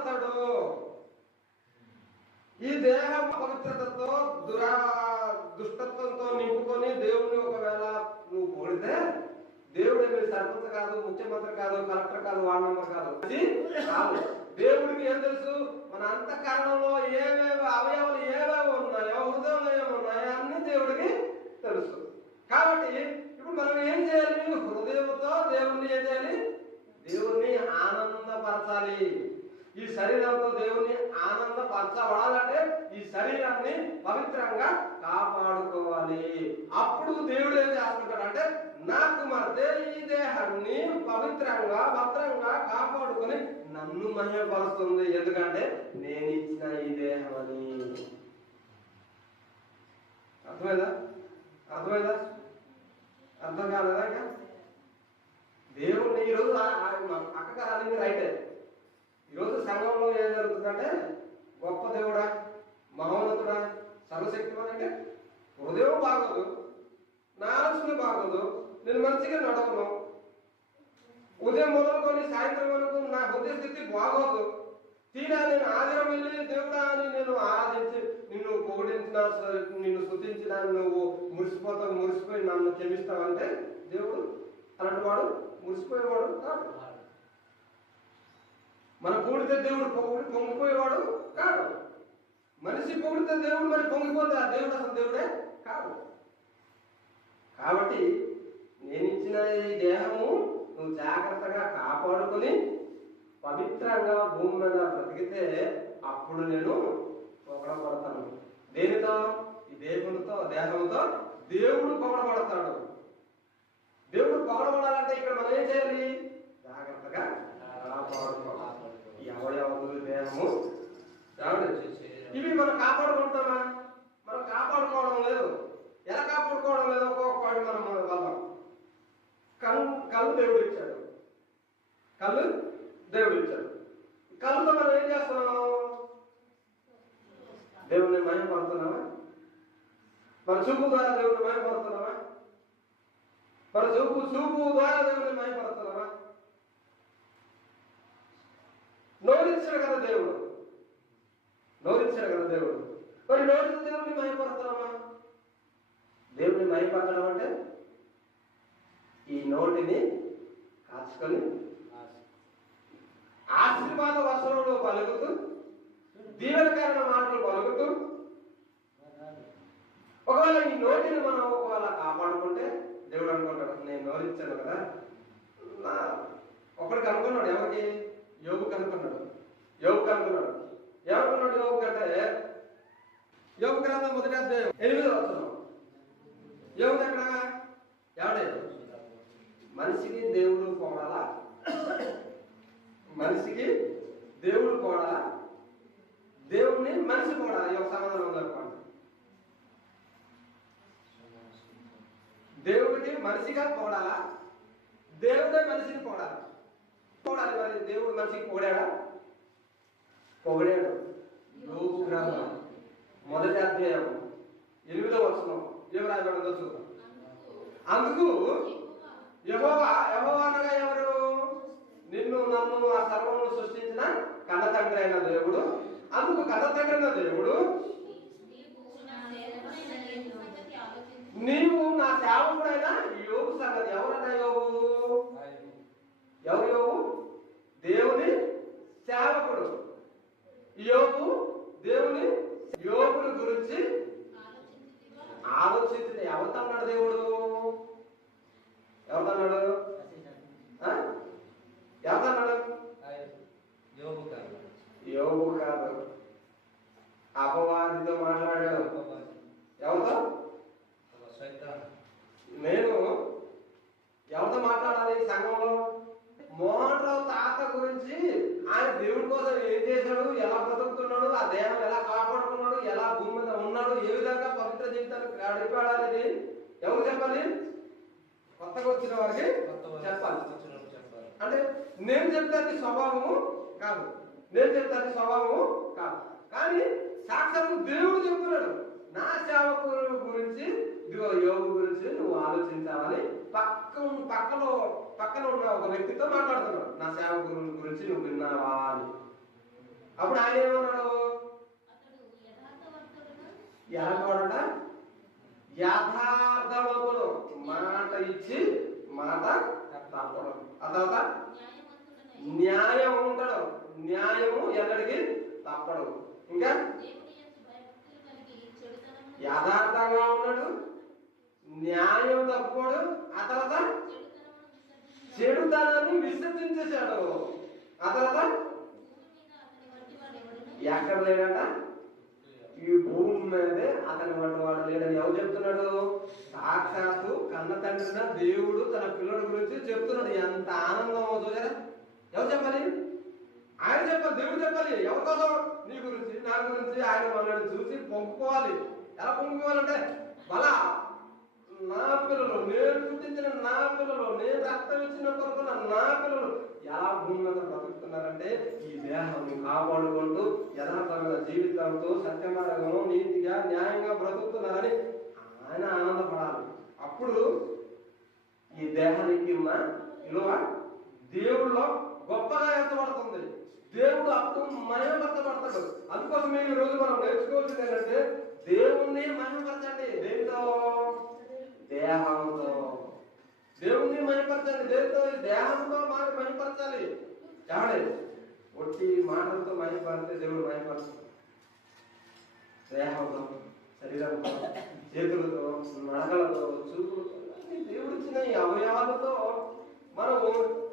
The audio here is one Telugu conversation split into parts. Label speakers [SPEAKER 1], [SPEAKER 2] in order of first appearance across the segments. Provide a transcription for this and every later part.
[SPEAKER 1] అతడు ఈ దేహం పవిత్రతతో దురా దుష్టత్వంతో నింపుకొని దేవుని ఒకవేళ నువ్వు పొడితే దేవుడు ఏమి సర్పంచ్ కాదు ముఖ్యమంత్రి కాదు కలెక్టర్ కాదు వార్డు మెంబర్ కాదు. కాదు. దేవుడికి ఏం తెలుసు? మన అంతఃకరణంలో ఏవేవి అవయవాలు ఏవేవి ఉన్నాయో హృదయంలో ఏమి ఉన్నాయో అన్ని దేవుడికి తెలుసు. కాబట్టి ఇప్పుడు మనం ఏం చేయాలి? హృదయంతో దేవుణ్ణి ఏం చేయాలి? దేవుణ్ణి ఆనందపరచాలి. ఈ శరీరంతో దేవుణ్ణి ఆనందపరచబడాలంటే ఈ శరీరాన్ని పవిత్రంగా కాపాడుకోవాలి. అప్పుడు దేవుడు ఏం చేస్తుంటాడు అంటే నాకు మధ్య ఈ దేహాన్ని పవిత్రంగా భద్రంగా కాపాడుకొని నన్ను మహిమపరుస్తుంది. ఎందుకంటే నేను ఇచ్చిన ఈ దేహం అని అర్థమైందా? అర్థమైందా? అర్థం కాలేదా ఇంకా? దేవుణ్ణి ఈరోజు అక్కగా రైట్ రైటే. ఈరోజు సంఘంలో ఏం జరుగుతుందంటే గొప్ప దేవుడా మహోన్నతుడా సర్వశక్తివాన్ అంటే హృదయం బాగోదు నా ఆలోచన బాగోదు నేను మంచిగా నడవను. ఉదయం మొదలుకొని సాయంత్రం వరకు నా హృదయ స్థితి బాగోదు. తీరా నేను ఆదిరం వెళ్ళి దేవుడా అని నేను ఆరాధించి నిన్ను పొగిడించిన నిన్ను స్తుతించిన నువ్వు మురిసిపోతావు మురిసిపోయి నన్ను క్షమిస్తావంటే దేవుడు అలాంటి వాడు మురిసిపోయేవాడు కాదు. మన పూడితే దేవుడు పొగిడి పొంగిపోయేవాడు కాదు మనిషి పొగిడితే దేవుడు మరి పొంగిపోతే ఆ దేవుడు అసలు దేవుడే కాదు కాబట్టి నేను ఇచ్చిన ఈ దేహము నువ్వు జాగ్రత్తగా కాపాడుకొని పవిత్రంగా భూమి మీద బ్రతికితే అప్పుడు నేను పొగడబడతాను. దేనితో? ఈ దేవునితో దేహంతో దేవుడు పొగడబడతాడు. దేవుడు పొగడబడాలంటే ఇక్కడ మనం ఏం చేయాలి? జాగ్రత్తగా కాపాడుకోవాలి. ఇవి మనం కాపాడుకుంటామా? మనం కాపాడుకోవడం లేదు. ఎలా కాపాడుకోవడం లేదు? ఒక్కొక్క వాడి మనం వల్ల కళ్ళు కళ్ళు దేవుడు ఇచ్చాడు. కళ్ళు దేవుడు ఇచ్చాడు. కళ్ళుతో మనం ఏం చేస్తున్నాం దేవుడిని మహిమపడుతున్నామా మన చూపు ద్వారా దేవుడిని మహిమపడుతున్నామా మన చూపు చూపు ద్వారా దేవుడిని మహిమపడుతున్నామా నోరించాడు కదా దేవుడు నోరించాడు కదా దేవుడు. మరి నోరించిన దేవుడిని మహిమపడుతున్నామా దేవుడిని మయపరచడం అంటే ఈ నోటిని కాచుకొని ఆశీర్వాద వసతులు పలుకుతూ దీవెనకరణ మాటలు పలుకుతూ ఒకవేళ ఈ నోటిని మనం ఒకవేళ కాపాడుకుంటే దేవుడు అనుకుంటాడు నేను నోరించాను కదా. నా ఒకడికి అనుకున్నాడు ఎవరికి? యోగు కనుక్కున్నాడు యోగు కనుక్కున్నాడు ఏమనుకున్నాడు యోగు అంటే యోగు గ్రంథం మొదటి అధ్యాయం ఎనిమిది వస్తున్నాం యోగు ఎక్కడ ఎవడే మనిషికి దేవుడు పోడాలా మనిషికి దేవుడు పోడాలా దేవుడిని మనిషి కూడా యోగ సమాధానం ఉందనుకోండి దేవుడికి మనిషిగా కోడాలా దేవుడే మనిషిని కోడాలి కోడాలి మరి దేవుడు మనిషికి కోడాడా పొగిడాడు గ్రంథం మొదటి అధ్యాయం. ఎనిమిదో వచనం. ఏం రాయబడిందో చూద్దాం. అందుకు యహోవా యహోవా అనగా ఎవరు? నిన్ను నన్ను ఆ సర్వమును సృష్టించిన కన్న తండ్రి అయిన దేవుడు. అందుకు కన్న తండ్రి అయిన దేవుడు నీవు నా సేవకుడైన యోగు సంగతి ఎవరన్నా యోగు ఎవరు యోగు దేవుని సేవకుడు. యోగు దేవుని యోగుని గురించి ఆలోచించింది. ఎవరితన్నాడు దేవుడు? ఎవరితన్నాడు? ఎవరితన్నాడు?
[SPEAKER 2] యోగు కాదు
[SPEAKER 1] యోగు కాదు. అపవాదితో మాట్లాడాడు ఎవరితో
[SPEAKER 2] ఒక సైతాన్
[SPEAKER 1] నేను ఎవరితో మాట్లాడాలి ఈ సంఘంలో మోహన్ రావు తాత గురించి ఆయన దేవుడి కోసం ఏం చేశాడు ఎలా బ్రతుకుతున్నాడు ఆ దేహం ఎలా కాపాడుకున్నాడు ఎలా భూమి మీద ఉన్నాడు ఏ విధంగా పవిత్ర జీవితాన్ని గడిపాడనేది ఎవరు చెప్పాలి కొత్తగా వచ్చిన వారికి చెప్పాలి. అంటే నేను చెప్తాను స్వభావము కాదు. నేను చెప్తాను స్వభావము కాదు. కానీ సాక్షాత్తు దేవుడు చెప్తున్నాడు. నా సేవకుల గురించి ఇదిగో యోగు గురించి నువ్వు ఆలోచించాలని పక్క పక్కలో పక్కన ఉన్న ఒక వ్యక్తితో మాట్లాడుతున్నాడు. నా సేవకుల గురించి నువ్వు విన్నావా అని. అప్పుడు ఆయన ఏమన్నాడు? ఎలాగోడట మాట ఇచ్చి మాట తప్పడం ఆ తర్వాత న్యాయం ఉండడం న్యాయము ఎన్నడికి తప్పడం. ఇంకా యథార్థంగా ఉన్నాడు. న్యాయం తప్పుకోడు ఆ తర్వాత చెడుతనాన్ని విసర్జించేశాడు ఆ తర్వాత ఎక్కడ లేడంట? ఈ భూమి మీదే అతని వంటి వాడు లేడని ఎవరు చెప్తున్నాడు? సాక్షాత్తు కన్న తండ్రిన దేవుడు తన పిల్లడి గురించి చెప్తున్నాడు. ఎంత ఆనందమో చూసారా ఎవరు చెప్పాలి? ఆయన చెప్పాలి దేవుడు చెప్పాలి. ఎవరి కోసం? నీ గురించి నా గురించి. ఆయన మనల్ని చూసి పొంపుకోవాలి ఎలా పొంపుకోవాలంటే బలా నా పిల్లలు నేను పుట్టించిన నా పిల్లలు నేను రక్తం ఇచ్చిన కొరకున్న నా పిల్లలు ఎలా భూమి మీద బ్రతుకుతున్నారంటే ఈ దేహాన్ని కాపాడుకుంటూ జీవితంతో సత్యమార్గము నీతిగా న్యాయంగా బ్రతుకుతున్నారని ఆయన ఆనందపడాలి. అప్పుడు ఈ దేహానికి ఉన్న విలువ దేవుళ్ళో గొప్పగా ఎత్తబడుతుంది దేవుడు అప్పుడు మహిమపరచబడతాడు. అందుకోసం ఈ రోజు మనం నేర్చుకోవాల్సింది ఏంటంటే దేవుణ్ణి మహిమపరచండి. దేనితో? దేహంతో. దేవుణ్ణి మహిమపరచండి. దేనితో? ఈ దేహంతో మాకు మహిమపరచాలి. ఏమండి ఒట్టి మాటలతో మహిమపరిస్తే దేవుడు మహిమపరచడు దేహంతో శరీరంలో చేతులతో నడకలతో చూపులతో అన్ని దేవుడిచ్చిన ఈ అవయవాలతో మనము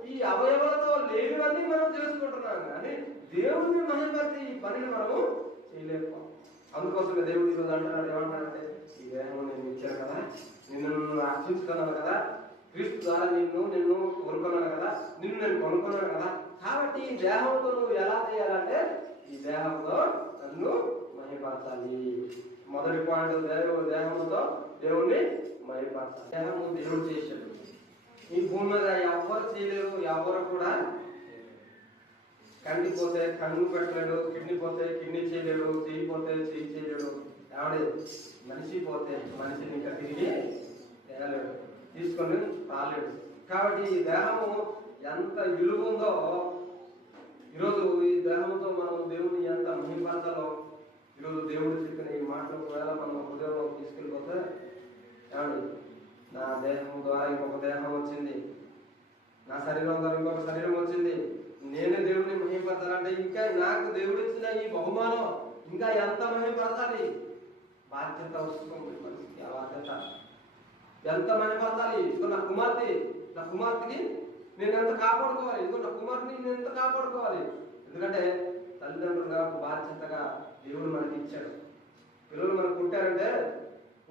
[SPEAKER 1] ఈ అవయవాలతో లేనివన్నీ మనం చేసుకుంటున్నాం కానీ దేవుడిని మహిమపరిచే ఈ పనిని మనము చేయలేకపోతాం అందుకోసమే దేవుడు ఈరోజు అంటున్నాడు ఏమంటాడంటే ఈ దేహం నేను ఇచ్చాను కదా నిన్ను నువ్వు రక్షించుకున్నాను కదా క్రీస్తు ద్వారా నిన్ను నిన్ను కొనుక్కున్నాను కదా నిన్ను నేను కొనుక్కున్నాను కదా కాబట్టి ఈ దేహంతో నువ్వు ఎలా చేయాలంటే ఈ దేహంతో నన్ను మహిపరచాలి మొదటి పాయింట్ దేవ దేహంతో దేవుణ్ణి మహిపరచాలి దేహము దేవుడు చేశాడు. ఈ భూమి మీద ఎవరు చేయలేరు ఎవరు కూడా కంటి పోతే కన్ను పెట్టలేడు కిడ్నీ పోతే కిడ్నీ చేయలేడు చేయి పోతే చెయ్యి చేయలేడు. ఎవడే మనిషి పోతే మనిషిని ఇంకా తిరిగి తేలేడు తీసుకొని రాలేడు. కాబట్టి ఈ దేహము ఎంత విలువ ఉందో ఈరోజు ఈ దేహం మనం దేవుని ఎంత మహిమపరచాలో ఈరోజు దేవుడు చెప్పిన ఈ మాటలు కూడా మనం హృదయంలో తీసుకెళ్ళిపోతే ఏమండి నా దేహం ద్వారా ఇంకొక దేహం వచ్చింది. నా శరీరం ద్వారా ఇంకొక శరీరం వచ్చింది. నేనే దేవుడిని మహిమపరచాలంటే ఇంకా నాకు దేవుడు ఇచ్చిన ఈ బహుమానం ఇంకా ఎంత మహిమపరచాలి బాధ్యత వస్తుంది ఆ బాధ్యత. ఎంత మహిమపరచాలి ఇదిగో నా కుమార్తె నా కుమార్తెకి నేను ఎంత కాపాడుకోవాలి? ఇదిగో నా కుమార్తెని నేను ఎంత కాపాడుకోవాలి? ఎందుకంటే తల్లిదండ్రులుగా బాధ్యతగా పిల్లలు మనం పుట్టారంటే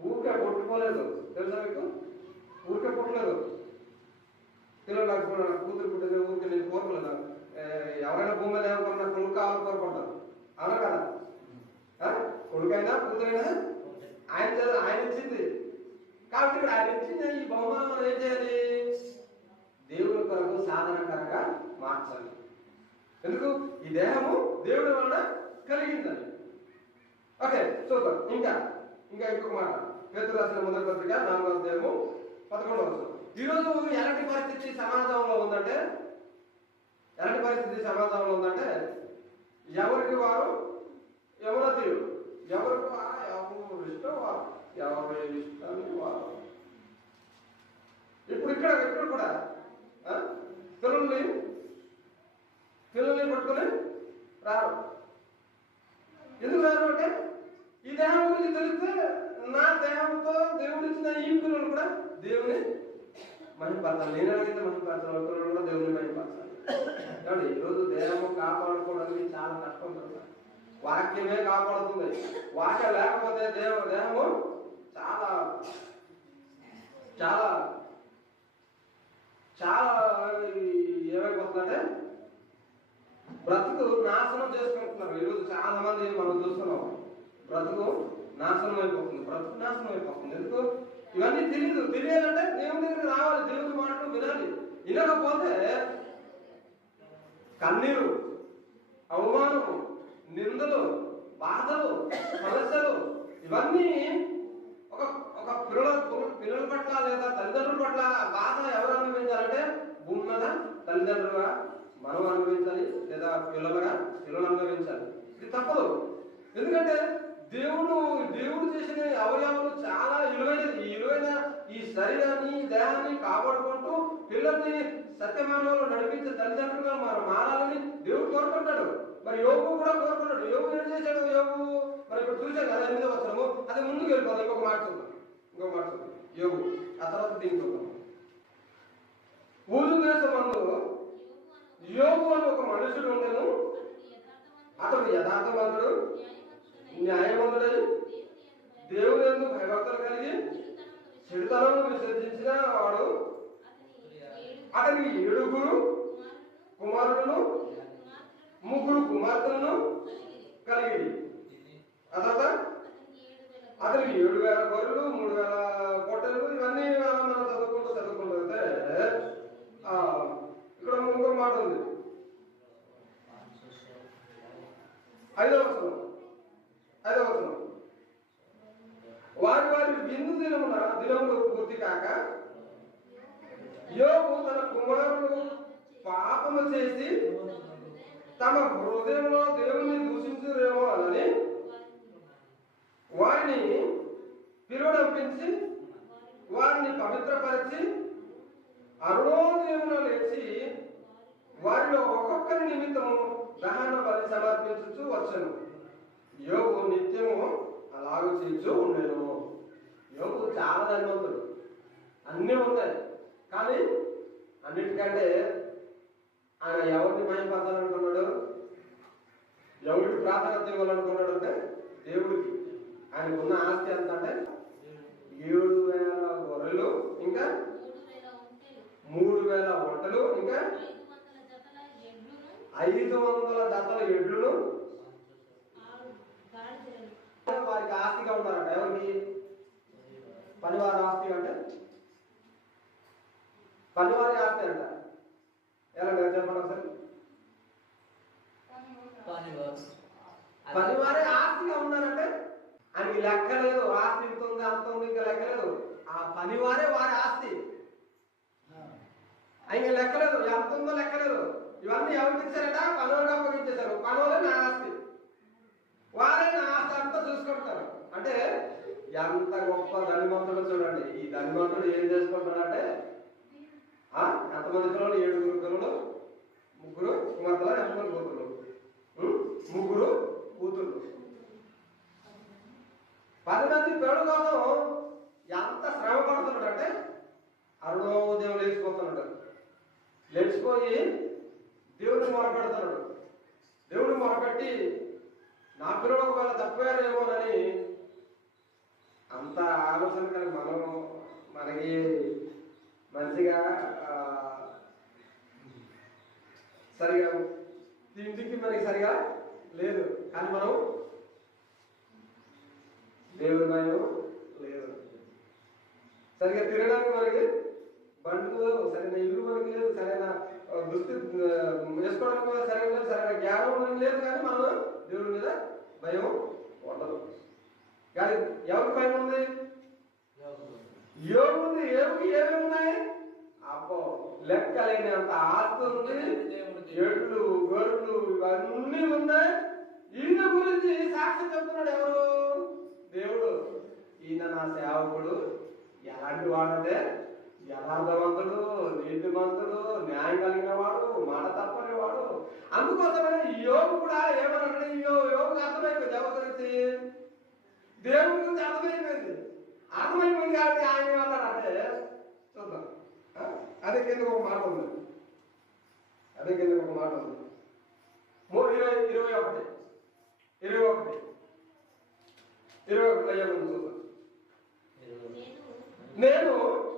[SPEAKER 1] ఊరికే పుట్టుకోలేదు. తెలుసా మీకు? ఊరికే పుట్టలేదు. పిల్లలు నాకు నాకు కూతురు పుట్టింది ఊరికే నేను కోరుకోలేదు? ఎవరైనా భూమి మీద ఏమనుకున్నా కొడుకు కావాలని కోరుకుంటారు. అవునా కదా? కొడుకైనా కూతురైనా? ఆయన ఆయన ఇచ్చింది. కాబట్టి ఇక్కడ ఆయన ఇచ్చిన ఈ బహుమానం మనం ఏం చేయాలి? దేవుడి కొరకు సాధనకరంగా మార్చాలి. ఎందుకు? ఈ దేహము దేవుడి వలన కలిగిందని. ఓకే చూద్దాం ఇంకా ఇంకా ఇంకొక మాట. పేతురు రాసిన మొదటి పత్రిక నాలుగో అధ్యాయము పదకొండవ వచనం. ఈరోజు ఎలాంటి పరిస్థితి సమాజంలో ఉందంటే ఎలాంటి పరిస్థితి సమాజంలో ఉందంటే ఎవరికి వారు యమునతీయులు ఎవరికి ఎవరు ఇష్టం వారు. ఎవరి ఇష్టాన్ని వారు. ఇప్పుడు ఇక్కడ ఇక్కడ కూడా పిల్లల్ని పిల్లల్ని పట్టుకొని రారు. ఎందుకు అంటే ఈ దేహం గురించి తెలిస్తే నా దేహంతో దేవుడు ఇచ్చిన ఈ పిల్లలు కూడా దేవుని మహిమపరచాలి. నేను అడిగితే మహిమపరచాలి ఒకరు కూడా దేవుని మహిమపరచాలి. కాబట్టి ఈరోజు దేహము కాపాడుకోవడానికి చాలా కష్టం కదా. వాక్యమే కాపాడుతుంది. వాక్యం లేకపోతే దేవ దేహము చాలా చాలా చాలా ఏమైపోతుందంటే బ్రతుకు నాశనం చేసుకుంటున్నారు. ఈరోజు చాలా మంది మనం చూస్తున్నాం? బ్రతుకు నాశనం అయిపోతుంది. బ్రతుకు నాశనం అయిపోతుంది. ఎందుకు? ఇవన్నీ తెలియదు తెలియాలంటే దేవుని దగ్గరికి రావాలి. దేవుని మాటలు వినాలి. వినకపోతే కన్నీరు అవమానము నిందలు బాధలు సమస్యలు ఇవన్నీ ఒక ఒక పిల్లల పిల్లల పట్ల లేదా తల్లిదండ్రుల పట్ల బాధ ఎవరు అనుభవించాలంటే భూమి మీద తల్లిదండ్రులుగా మనం అనుభవించాలి లేదా పిల్లలుగా పిల్లలు అనుభవించాలి. ఇది తప్పదు. ఎందుకంటే దేవుడు దేవుడు చేసిన అవయవాలు చాలా విలువైనది ఈ విలువైన ఈ శరీరాన్ని దేహాన్ని కాపాడుకుంటూ పిల్లల్ని సత్యమానంలో నడిపించే తల్లిదండ్రులుగా మనం మారాలని దేవుడు కోరుకుంటాడు. మరి యోగు కూడా కోరుకున్నాడు యోగు ఏం చేశాడు? యోగు మరి ఇప్పుడు చూశాడు కదా ఎనిమిదో వచ్చాము అది ముందుకు వెళ్ళిపోదు. ఇంకొక మాట చూద్దాం. ఇంకొక మాట చూద్దాం. యోగు ఆ తర్వాత దీనికి చూద్దాం. ఊరు దేశమందు యోగు అని ఒక మనుషుడు ఉండను అతడు యథార్థవంతుడు న్యాయవంతుడై దేవుని ఎందుకు భయభక్తులు కలిగి చెడుతనం విసర్జించిన వాడు. అతనికి ఏడుగురు కుమారులను ముగ్గురు కుమార్తెలను కలిగి. ఆ తర్వాత అతనికి ఏడు వేల గొర్రెలు మూడు వేల పొట్టెలు ఇవన్నీ మనం చదువుకుంటూ చదువుకుంటూ వెళ్తే ఇక్కడ ఇంకో మాట ఉంది. ఐదవ వచనం. ఐదవ వచనం. వారి వారి విందు దినమున దినములు పూర్తి కాక యోగు తన కుమారుడు పాపము చేసి తమ హృదయంలో దేవుని దూషించురేమో అని వారిని పిలువడంపించి వారిని పవిత్రపరిచి అరుణోదయమున లేచి వారిలో ఒక్కొక్కరి నిమిత్తము దహన బలి సమర్పించుచు వచ్చను. యోగు నిత్యము అలాగ చేస్తూ ఉండేను. యోగు చాలా ధనవంతుడు. అన్నీ ఉన్నాయి కానీ అన్నిటికంటే ఆయన ఎవరిని భయపడాలనుకున్నాడు ఎవరికి ప్రాధాన్యత ఇవ్వాలనుకున్నాడు అంటే దేవుడికి. ఆయనకున్న ఆస్తి ఎంత అంటే ఏడు వేల గొర్రెలు ఇంకా మూడు వేల వంటలు ఇంకా ఐదు వందల జతల ఎడ్లను. వారికి ఆస్తిగా ఉన్నారంట. ఎవరికి? పనివారి ఆస్తి అంటే? పనివారి ఆస్తి అంట. ఎలా చెప్పండి ఒకసారి? పనివారే ఆస్తిగా ఉన్నారంటే? ఆయనకి లెక్క లేదు. ఆస్తి ఇంత ఉంది అంత ఉంది ఇంకా లెక్క లేదు. ఆ పనివారే వారి ఆస్తి. ఆయన లెక్కలేదు. ఎంత ఉందో లెక్కలేదు. ఇవన్నీ ఎవరికి ఇచ్చారట పనులకు అప్పగించేశారు పనులు నా ఆస్తి. వారే నా ఆస్తి అంతా చూసుకుంటారు. అంటే ఎంత గొప్ప ధనిమంతుడు చూడండి. ఈ ధనిమంతుడు ఏం చేసుకుంటాడంటే ఆ, ఎంతమంది పిల్లలు? ఏడుగురు పిల్లలు ముగ్గురు కుమార్తెలు ఎంతమంది కూతురు ముగ్గురు కూతురు పది మంది పిల్లల కోసం తెలిసిపోయి దేవుడిని మొరపెడతాడు దేవుడు మొరపెట్టి నా పిల్లలు ఒకవేళ తప్పారేమోనని అంత ఆలోచన కలిగి మనం మనకి మంచిగా సరిగా తిండికి మనకి సరిగా లేదు. కానీ మనం దేవుడి భయం లేదు. సరిగా తినడానికి మనకి బండ్లు సరైన ఇల్లు మనకి లేదు సరైన దృష్టి వేసుకోవడానికి మనకి సరైన లేదు సరైన జ్ఞానం మనకి లేదు కానీ మనం దేవుడి మీద భయం ఉండదు. కానీ ఎవరికి భయం ఉంది? ఏముంది ఏమి ఏమి ఉన్నాయి? అబ్బో లెక్క లేనంత ఆస్తి ఉంది. ఎడ్లు గొర్రెలు ఇవన్నీ ఉన్నాయి. ఈయన గురించి సాక్షి చెప్తున్నాడు ఎవరు? దేవుడు. ఈయన నా సేవకుడు. ఎలాంటి వాడంటే యథార్థవంతుడు నీతిమంతుడు న్యాయం కలిగిన వాడు మాట తప్పని వాడు. అందుకోసమే యోగు కూడా ఏమన్నాడు యోగు అర్థమైపోయింది ఎవరి గురించి. దేవుడి గురించి అర్థమైపోయింది. అర్థమైపోయింది కాబట్టి ఆయన ఏమన్నాడంటే చూద్దాం? అదే కింద ఒక మాట ఉంది. అదే కింద ఒక మాట ఉంది. మూడు ఇరవై ఇరవై ఒకటి. ఇరవై ఒకటి. ఇరవై ఒకటి అయ్యే ముందు చూద్దాం. నేను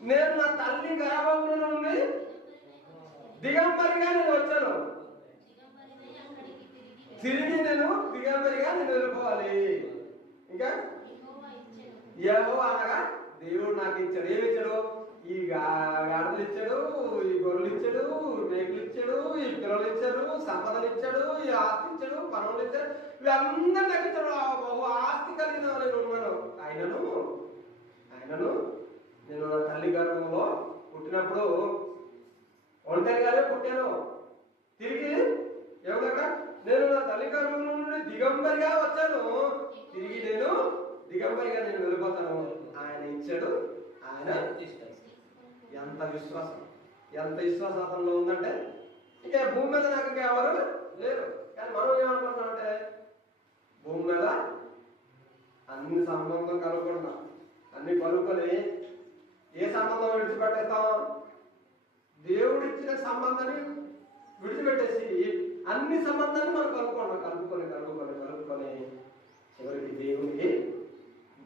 [SPEAKER 1] నేను నా తల్లి గర్భంలో నుండి దిగంబరిగా నేను వచ్చాను. తిరిగి నేను దిగంబరిగా నేను వెళ్ళిపోవాలి. ఇంకా? ఏవో అనగా దేవుడు నాకు ఇచ్చాడు. ఏమి ఇచ్చాడు? ఈ గాడలు ఇచ్చాడు ఈ గొర్రెలు ఇచ్చాడు రేకులు ఇచ్చాడు ఈ పిల్లలు ఇచ్చాడు సంపదలు ఇచ్చాడు ఈ ఆస్తి ఇచ్చాడు పనులు ఇచ్చాడు. ఇవన్నీ నాకు ఇచ్చాడు. బహు ఆస్తి కలిగిన నేను ఉన్నాను. ఆయనను ఆయనను నేను నా తల్లి గర్భంలో పుట్టినప్పుడు ఒంటరిగానే పుట్టాను. తిరిగి ఎవడక నేను నా తల్లి గర్భంలో నుండి దిగంబరిగా వచ్చాను. తిరిగి నేను దిగంబరిగా నేను వెళ్ళిపోతాను. ఆయన ఇచ్చాడు. ఆయన
[SPEAKER 2] ఇష్టం
[SPEAKER 1] ఎంత విశ్వాసం. ఎంత విశ్వాసం అతనిలో ఉందంటే ఇంకా భూమి మీద నాకు ఇంకా ఎవరు లేరు. కానీ మనం ఏమనుకుంటున్నాం అంటే భూమి మీద అన్ని సంబంధం కనుక్కుంటున్నాం. అన్ని కనుక్కొని ఏ సంబంధం విడిచిపెట్టేస్తాం దేవుడిచ్చిన సంబంధాన్ని విడిచిపెట్టేసి అన్ని సంబంధాన్ని మనం కలుపుకుంటాం కలుపుకొని కలుపుకొని కలుపుకొని చివరికి దేవునికి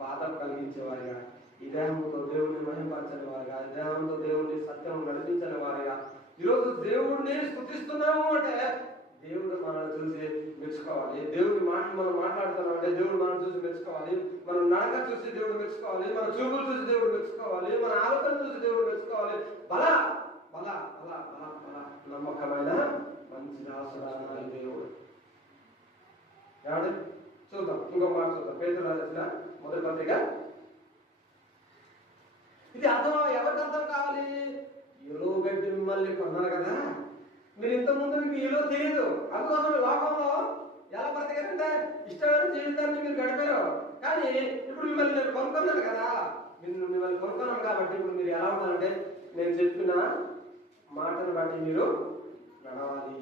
[SPEAKER 1] బాధ కలిగించేవారుగా ఇదేహంతో దేవుడిని మహిమపరచని వారుగా ఇదేహంతో దేవుడిని సత్యం నడిపించని వారుగా ఈరోజు దేవుడిని స్థుతిస్తున్నాము అంటే దేవుడు మనల్ని చూసి మెచ్చుకోవాలి. దేవుడి మాటలు మనం మాట్లాడుతున్నాం అంటే దేవుడు మనం చూసి మెచ్చుకోవాలి. మనం నడక చూసి దేవుడు మెచ్చుకోవాలి. మన చూపులు చూసి దేవుడు మెచ్చుకోవాలి. మన ఆలోచన చూసి దేవుడు మెచ్చుకోవాలి. బల బల బల బల బల. నమ్మకమైన మంచి రాసురాలి దేవుడు. ఏమండి? చూద్దాం. ఇంకో మాట చూద్దాం. పేదలు రాసిన మొదటి పత్రిక. ఇది అర్థం ఎవరికి అర్థం కావాలి? ఎరువు గడ్డి మిమ్మల్ని కొన్నారు కదా. మీరు ఇంతకుముందు మీకు ఏలో తెలియదు అందుకోసం లోకంలో ఎలా బ్రతికారంటే ఇష్టమైన జీవితాన్ని మీరు గడిపారు. కానీ ఇప్పుడు మిమ్మల్ని నేను కొనుక్కున్నాను కదా. మీరు మిమ్మల్ని కొనుక్కున్నాను కాబట్టి ఇప్పుడు మీరు ఎలా ఉండాలంటే నేను చెప్పిన మాటను బట్టి మీరు నడవాలి.